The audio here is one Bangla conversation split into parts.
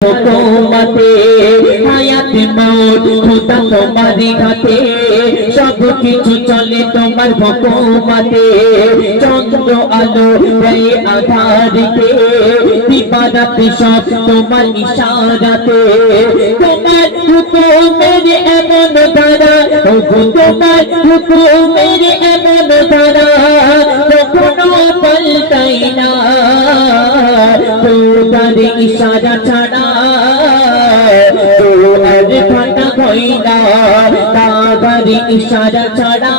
হুকুমতে হায়াত মউত খোদা তোমারই হাতে সব কিছু চলে তোমার হুকুমতে চন্দ্র আলো দেয় আধারকে দিবারাত সব তোমার ইশারাতে তোমার হুকুমের এমন ধারা তোমার হুকুমের এমন ধারা কখনো পাল্টাই না তোমার ইশারা ছাড়া তো আর ফাটা হয় না তার ইশারা ছাড়া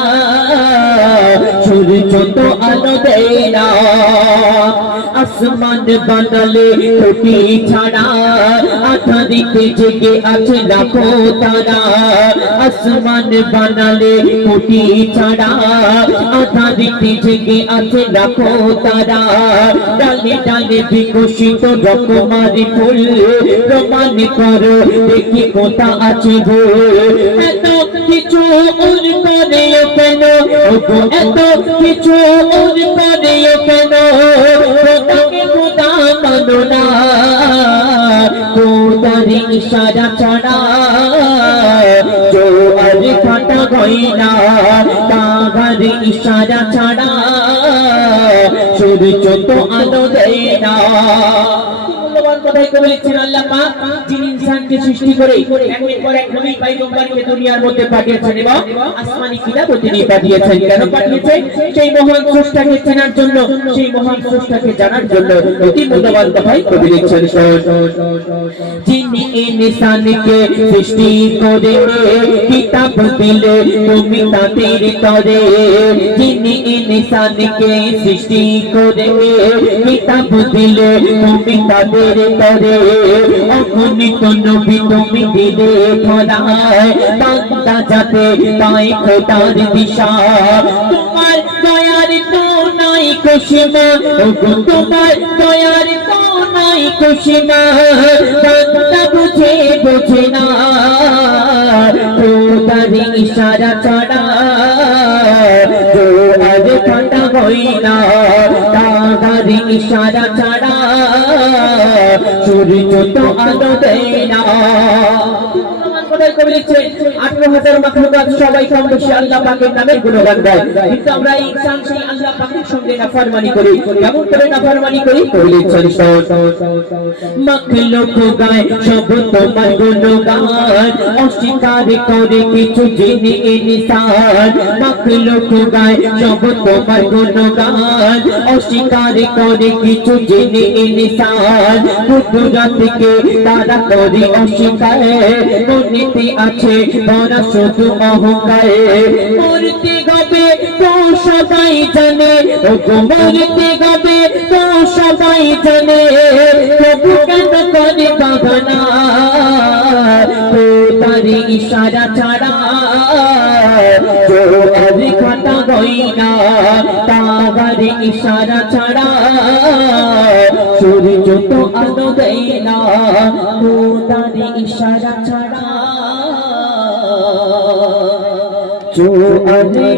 সূর্য তো আলো দেয় না আসমান বানালে কোটি ছাড়া আধারিতে জেগে আছে লাখো তারা আসমান বানালে কোটি ছাড়া আধারিতে জেগে আছে লাখো তারা ডালে ডালে বিকশিত রকমারি ফুল প্রমাণ করো দেখি কোথা আছে ভুল এত কিছু ওর করেও কেন এত কিছু ওর করেও কেন খোদাকে খোদা মানো না খোদার ইশারা ছাড়া जो আর ফাটা হয় না তার ইশারা ছাড়া সূর্য তো আলো দেয় না কথাই বলেছেন আল্লাহ পাক যিনি ইনসানকে সৃষ্টি করে একের পর এক নবী পয়গম্বরকে দুনিয়ার মধ্যে পাঠিয়েছেন এবং আসমানি কিতাবও তিনি পাঠিয়েছেন কেন পাঠিয়েছেন সেই মহান স্রষ্টাকে চেনার জন্য সেই মহান স্রষ্টাকে জানার জন্য অতি মূল্যবান কথাই কবি লিখছেন যিনি ইনসানকে সৃষ্টি করে কিতাব দিলে তুমি তাদের তরে যিনি ইনসানকে সৃষ্টি করে কিতাব দিলে তুমি তাদের তরে অগণিত নবী তুমি দিলে খোদায় বান্দা যাতে পায় খোদার দিশা তোমার দয়ার তো নাই খুশিমা তোমার দয়ার তো নাই খুশিমা বান্দা বুঝে বোঝে না খোদার ইশারা ছাড়া তো আজ ফাটা হয় না তার ইশারা ছাড়া সূর্য তো আলো দেয় না কথাই কবি লিখছেন 18,000 মাখলুকাত সবাই কম বেশি আল্লাহ পাকের নামে গুণগান গায় কিন্তু আমরা ইনসান সেই আল্লাহ পাকের সঙ্গে নাফরমানি করি কেমন করে নাফরমানি করি কবি লিখছেন মাখলুক গায় সব তোমার গুণগান অস্বীকার করে কিছু জিনি ইনসান মাখলুক গায় সব তোমার গুণগান অস্বীকার করে কিছু জিনি ইনসান কুদরতকে তারা করে অস্বীকার নীতি আছে বড় শুধু অহংকারে মূর্তি গবে তো সবাই জানে ও মূর্তি গবে তো সবাই জানে প্রভু কেন করে বাগানা তো তার ইশারা ছাড়া তো আর খাটা হই না তার ইশারা ছাড়া সূর্য তো আলো দেয় না তো তার ইশারা ছাড়া जो अरे